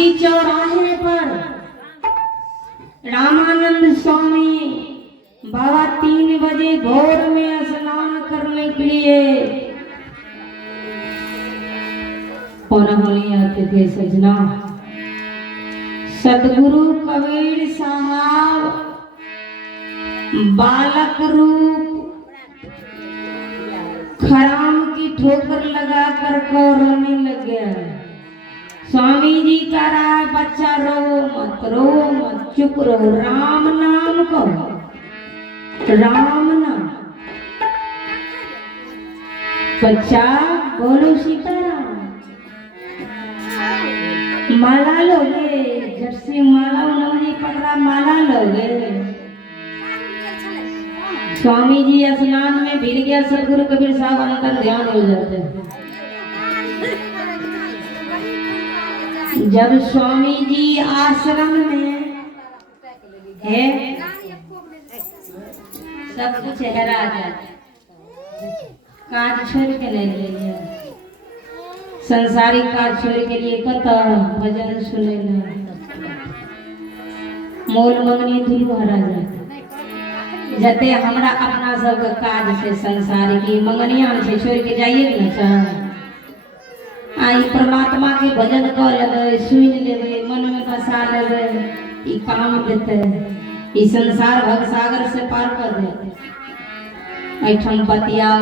काशी चौराहे पर रामानंद स्वामी बाबा 3 बजे भोर में स्नान करने के लिए पौराणिक आते थे सजना। सदगुरु कबीर साहब बालक रूप खराम की ठोकर लगा कर रोने लग गया। स्वामी जी कह रहा है बच्चा रो मत चुप रहो, राम नाम कहो, राम नाम। बच्चा बोलो सीताराम। माला लोगे, जर्सी माला उन्होंने पकड़ा, माला लोगे। स्वामी जी स्नान में भीड़ गया, सदगुरु कबीर साहब अंतर ध्यान हो जाते हैं। जब स्वामी जी आश्रम में है सब कुछ हरा जाता, काज छोड़ के नहीं ले लिया, संसारिक काज छोड़ के लिए कथा भजन सुने मोल मंगनी दुनू हरा जाता। जते हमरा अपना सब काज से संसारिक मंगनिया से छोड़ के जाइए ना, आई परमात्मा के भजन कर लेबे, सुन लेबे, मन में बसा लेबे, ई काम देते, ई संसार भव सागर से पार कर देते। ऐठम बतियाओ